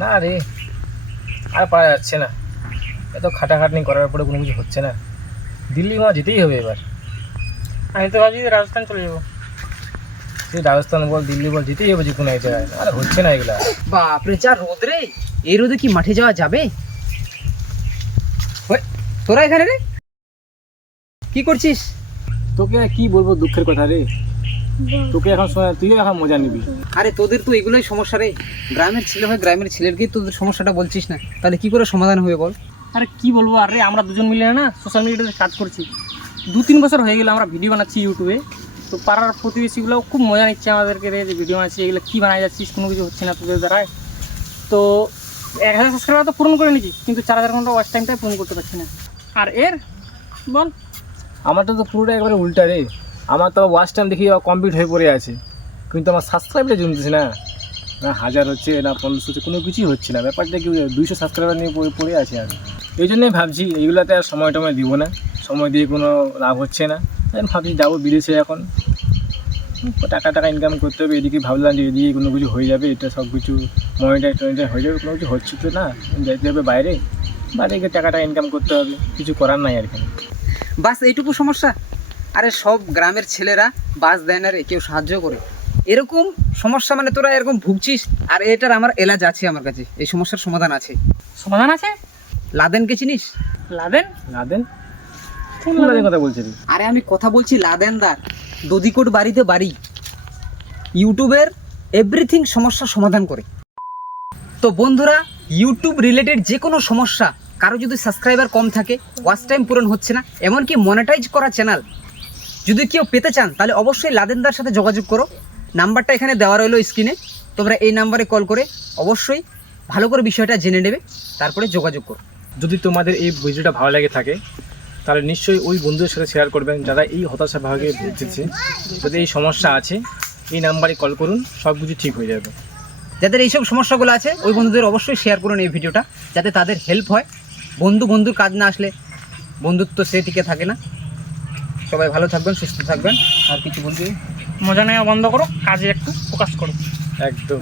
না রে, আর পারা যাচ্ছে না। এত খাটাখাটনি করার পরে কোনো কিছু হচ্ছে না। দিল্লি মা যেতেই হবে এবার। আমি তো ভাবছি রাজস্থান চলে যাবো। সেই রাজস্থান বল, দিল্লি বল, যেতেই হবে যে কোনো এক জায়গায়। আর হচ্ছে না এগুলা। বাপরে যা রোদ রে, এই রোদে কি মাঠে যাওয়া যাবে? ওই, তোরা এখানে রে কি করছিস? তোকে আর কি বলবো দুঃখের কথা রে। তোকে এখন শোনা, তুইও এখন মজা নিবি। আরে তোদের তো এগুলোই সমস্যা রে। গ্রামের ছেলে হয় গ্রামের ছেলেরকেই তোদের সমস্যাটা বলছিস না, তাহলে কি করে সমাধান হবে বল? আরে কি বলবো, আরে আমরা দুজন মিলে না সোশ্যাল মিডিয়াতে কাজ করছি। 2-3 বছর হয়ে গেল আমরা ভিডিও বানাচ্ছি ইউটিউবে। তো পাড়ার প্রতিবেশীগুলো খুব মজা নিচ্ছে আমাদেরকে রে, যে ভিডিও বানাচ্ছি, এগুলো কী বানাই যাচ্ছিস, কোনো কিছু হচ্ছে না তোদের দ্বারায়। তো 1000 সাবস্ক্রাইবার তো পূরণ করে নিচ্ছি, কিন্তু 4000 ঘন্টা ওয়াচ টাইমটাই পূরণ করতে পারছি না। আর এর বল, আমারটা তো পুরোটা একবারে উল্টা রে। আমার তো ওয়াচ টাইম দেখি কমপ্লিট হয়ে পড়ে আছে, কিন্তু আমার সাবস্ক্রাইবটা জমতেছে না। না 1000 হচ্ছে, না 1500 হচ্ছে, কোনো কিছুই হচ্ছে না। ব্যাপারটা কি 200 সাবস্ক্রাইবার নিয়ে পড়ে আছে আমি। এই জন্যই ভাবছি এইগুলোতে আর সময় টময় দিব না, সময় দিয়ে কোনো লাভ হচ্ছে না। তাই আমি ভাবছি যাবো বিদেশে এখন, টাকা ইনকাম করতে হবে। এদিকে ভাবলাম যে এদিকে কোনো কিছু হয়ে যাবে, এটা সব কিছু মনিটাইজ হয়ে যাবে, কোনো কিছু হচ্ছে তো না। যাইতে হবে বাইরে, বাইরে গিয়ে টাকাটা ইনকাম করতে হবে, কিছু করার নাই আর কি। বাস এইটুকু সমস্যা? আরে সব গ্রামের ছেলেরা বাস দেয় না রে, কেউ সাহায্য করে। এরকম সমস্যা মানে তোরা এরকম ভুগছিস, আর এটার আমার এলাজ আছে, আমার কাছে এই সমস্যার সমাধান আছে। সমাধান আছে? লাদেনকে চিনিস? লাদেন? লাদেন? কোন লাদেন কথা বলছিস? আরে আমি কথা বলছি লাদেনদার, দদিকোট বাড়িতে বাড়ি, ইউটিউবের এভরিথিং সমস্যার সমাধান করে। তো বন্ধুরা, ইউটিউব রিলেটেড যে কোনো সমস্যা, কারো যদি সাবস্ক্রাইবার কম থাকে, ওয়াচ টাইম পূরণ হচ্ছে না, এমনকি মনিটাইজ করা চ্যানেল যদি কেউ পেতে চান, তাহলে অবশ্যই লাদেনদার সাথে যোগাযোগ করো। নাম্বারটা এখানে দেওয়া রইলো স্ক্রিনে, তোমরা এই নাম্বারে কল করে অবশ্যই ভালো করে বিষয়টা জেনে নেবে, তারপরে যোগাযোগ করো। যদি তোমাদের এই ভিডিওটা ভালো লাগে থাকে, তাহলে নিশ্চয়ই ওই বন্ধুদের সাথে শেয়ার করবেন যারা এই হতাশা ভাগে ভুগছে। যদি এই সমস্যা আছে, এই নাম্বারে কল করুন, সব কিছু ঠিক হয়ে যাবে। যাদের এইসব সমস্যাগুলো আছে, ওই বন্ধুদের অবশ্যই শেয়ার করুন এই ভিডিওটা, যাতে তাদের হেল্প হয়। বন্ধুর কাজ না আসলে বন্ধুত্ব সে টিকে থাকে না। সবাই ভালো থাকবেন, সুস্থ থাকবেন। আর কিছু বলবি? মজা নেওয়া বন্ধ করো, কাজে একটু ফোকাস করো। একদম।